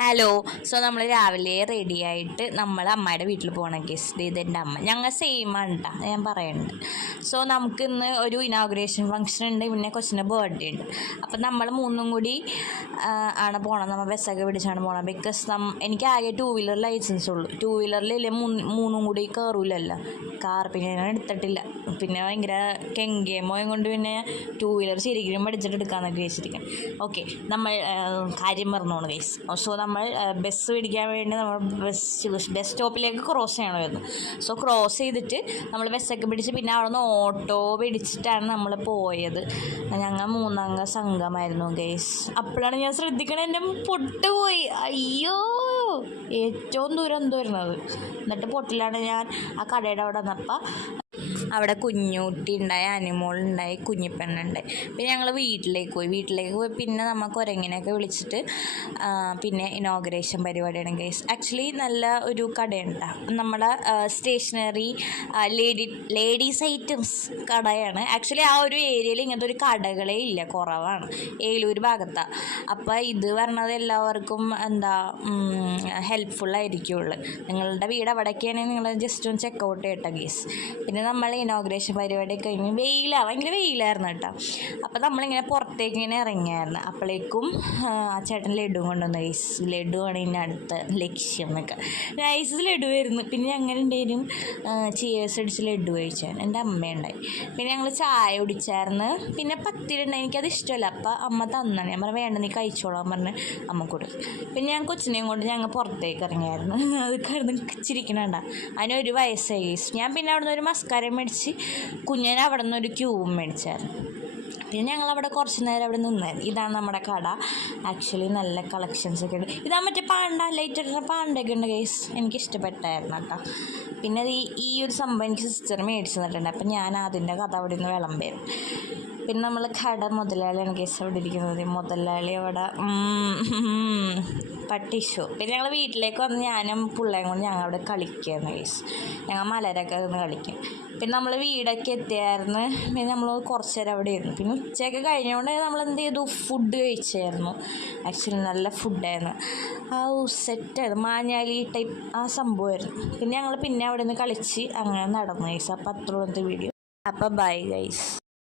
Hello. So നമ്മൾ രാവിലെ ready ആയിട്ട് നമ്മൾ അമ്മയുടെ വീട്ടിൽ പോകണം. ഗസ്റ്റ് ഇതെൻ്റെ അമ്മ, ഞങ്ങൾ സെയിം ആണ് കേട്ടോ, ഞാൻ പറയുന്നുണ്ട്. സോ നമുക്ക് ഇന്ന് ഒരു ഇനോഗ്രേഷൻ ഫംഗ്ഷൻ ഉണ്ട്, പിന്നെ കൊച്ചിൻ്റെ ബർത്ത്ഡേ ഉണ്ട്. അപ്പം നമ്മൾ മൂന്നും കൂടി ആണ് പോകണം. നമ്മൾ ബസ്സൊക്കെ പിടിച്ചാണ് പോകണം. ബിക്കോസ് എനിക്ക് ആകെ 2 വീലർ ലൈസൻസ് ഉള്ളൂ. 2 വീലറിലില്ലേ മൂന്നും കൂടി കയറൂലല്ലോ കാർ. പിന്നെ ഞാൻ എടുത്തിട്ടില്ല. പിന്നെ ഭയങ്കര കെങ്കേമോയും കൊണ്ട് പിന്നെ 2 വീലർ ശരിക്കും പഠിച്ചിട്ട് എടുക്കാമെന്നൊക്കെ വെച്ചിരിക്കാം. ഓക്കെ, നമ്മൾ കാര്യം പറഞ്ഞോണം ഗൈസ്. സോ നമ്മൾ ബസ് പിടിക്കാൻ വേണ്ടി നമ്മൾ ബസ് സ്റ്റോപ്പിലേക്ക് ക്രോസ് ചെയ്യണമായിരുന്നു. സോ ക്രോസ് ചെയ്തിട്ട് നമ്മൾ ബസ്സൊക്കെ പിടിച്ച് പിന്നെ അവിടെ നിന്ന് ഓട്ടോ പിടിച്ചിട്ടാണ് നമ്മൾ പോയത്. ഞങ്ങൾ 3 അംഗ സംഘമായിരുന്നു ഗൈസ്. അപ്പോഴാണ് ഞാൻ ശ്രദ്ധിക്കണത്, എൻ്റെ പൊട്ടുപോയി. അയ്യോ, ഏറ്റവും ദൂരം എന്തോ വരുന്നത്. എന്നിട്ട് പൊട്ടിലാണ് ഞാൻ ആ കടയുടെ അവിടെ വന്നപ്പോൾ അവിടെ കുഞ്ഞുട്ടി ഉണ്ടായി, അനിമോളുണ്ടായി, കുഞ്ഞിപ്പെണ്ണുണ്ടായി. പിന്നെ ഞങ്ങൾ വീട്ടിലേക്ക് പോയി പിന്നെ നമ്മൾ കുരങ്ങിനെയൊക്കെ വിളിച്ചിട്ട് പിന്നെ ഇനോഗ്രേഷൻ പരിപാടിയാണ് ഗൈസ്. ആക്ച്വലി നല്ല ഒരു കടയുണ്ട്, നമ്മുടെ സ്റ്റേഷനറി ലേഡീസ് ഐറ്റംസ് കടയാണ്. ആക്ച്വലി ആ ഒരു ഏരിയയിൽ ഇങ്ങനത്തെ ഒരു കടകളേ ഇല്ല, കുറവാണ്, ഏലൂർ ഭാഗത്താണ്. അപ്പോൾ ഇത് പറഞ്ഞത് എല്ലാവർക്കും ഹെൽപ്ഫുള്ളായിരിക്കുള്ളൂ. നിങ്ങളുടെ വീട് അവിടേക്കാണെങ്കിൽ നിങ്ങൾ ജസ്റ്റ് ഒന്ന് ചെക്കൗട്ട് ചെയ്യട്ടെ ഗൈസ്. പിന്നെ നമ്മൾ ഇനോഗ്രേഷൻ പരിപാടി കഴിഞ്ഞ് ഭയങ്കര വെയിലായിരുന്നു കേട്ടോ. അപ്പോൾ നമ്മളിങ്ങനെ പുറത്തേക്ക് ഇങ്ങനെ ഇറങ്ങിയായിരുന്നു. അപ്പോഴേക്കും ആ ചേട്ടൻ ലഡു കൊണ്ടുവന്നു ഗൈസ്. ലഡു ആണ് ഇനി അടുത്ത ലക്ഷ്യം എന്നൊക്കെ. നൈസ് ലഡു ആയിരുന്നു. പിന്നെ അങ്ങനെ ഉണ്ടായിരുന്നു ചിയേഴ്സ് അടിച്ച് ലഡു കഴിച്ചാൽ എൻ്റെ അമ്മയുണ്ടായി. പിന്നെ ഞങ്ങൾ ചായ കുടിച്ചായിരുന്നു. പിന്നെ പത്തിലുണ്ടായി, എനിക്കത് ഇഷ്ടമല്ല. അപ്പോൾ അമ്മ തന്നാണ്. ഞാൻ പറഞ്ഞാൽ വേണ്ട, നീ കഴിച്ചോളാൻ പറഞ്ഞ് അമ്മ കൊടുത്തു. പിന്നെ ഞാൻ കൊച്ചിനെയും കൊണ്ട് ഞങ്ങൾ പുറത്തേക്ക് ഇറങ്ങിയായിരുന്നു. അത് കിടന്ന് ചിരിക്കണണ്ട, അതിനൊരു വയസ്സായി ഗൈസ്. ഞാൻ പിന്നെ അവിടെ നിന്ന് ഒരു മസ്കാര മേടിച്ച് കുഞ്ഞിനെ അവിടെ നിന്ന് ഒരു ക്യൂബും മേടിച്ചായിരുന്നു. പിന്നെ ഞങ്ങളവിടെ കുറച്ച് നേരം അവിടെ നിന്നായിരുന്നു. ഇതാണ് നമ്മുടെ കട. ആക്ച്വലി നല്ല കളക്ഷൻസ് ഒക്കെ ഉണ്ട്. ഇതാ മറ്റേ ലൈറ്ററിൻ്റെ പാണ്ടൊക്കെ ഉണ്ട് ഗൈസ്, എനിക്കിഷ്ടപ്പെട്ടായിരുന്നു കേട്ടോ. പിന്നെ ഈ ഒരു സംഭവം എനിക്ക് സിസ്റ്റർ മേടിച്ച് തന്നിട്ടുണ്ട്. അപ്പം ഞാൻ അതിൻ്റെ കഥ അവിടെ നിന്ന് വിളമ്പായിരുന്നു. പിന്നെ നമ്മൾ കട മുതലാളിയാണ് ഗൈസ് അവിടെ ഇരിക്കുന്നത്. മുതലാളി അവിടെ പട്ടിഷു. പിന്നെ ഞങ്ങൾ വീട്ടിലേക്ക് വന്ന് ഞാനും പിള്ളേയും കൊണ്ട് ഞങ്ങൾ അവിടെ കളിക്കുകയായിരുന്നു ഗൈസ്. ഞങ്ങൾ മലരൊക്കെ നിന്ന് കളിക്കും. പിന്നെ നമ്മൾ വീടൊക്കെ എത്തിയായിരുന്നു. പിന്നെ നമ്മൾ കുറച്ച് നേരം അവിടെ ഇരുന്നു. പിന്നെ ഉച്ചയൊക്കെ കഴിഞ്ഞുകൊണ്ട് നമ്മൾ എന്ത് ചെയ്തു, ഫുഡ് കഴിച്ചായിരുന്നു. ആക്ച്വലി നല്ല ഫുഡായിരുന്നു. സെറ്റായിരുന്നു, മാഞ്ഞാലി ടൈപ്പ് ആ സംഭവമായിരുന്നു. പിന്നെ ഞങ്ങൾ അവിടെ നിന്ന് കളിച്ച് അങ്ങനെ നടന്നു ഗൈസ്. അപ്പോൾ അത്രയും വീഡിയോ. അപ്പോൾ ബൈ ഗൈസ്.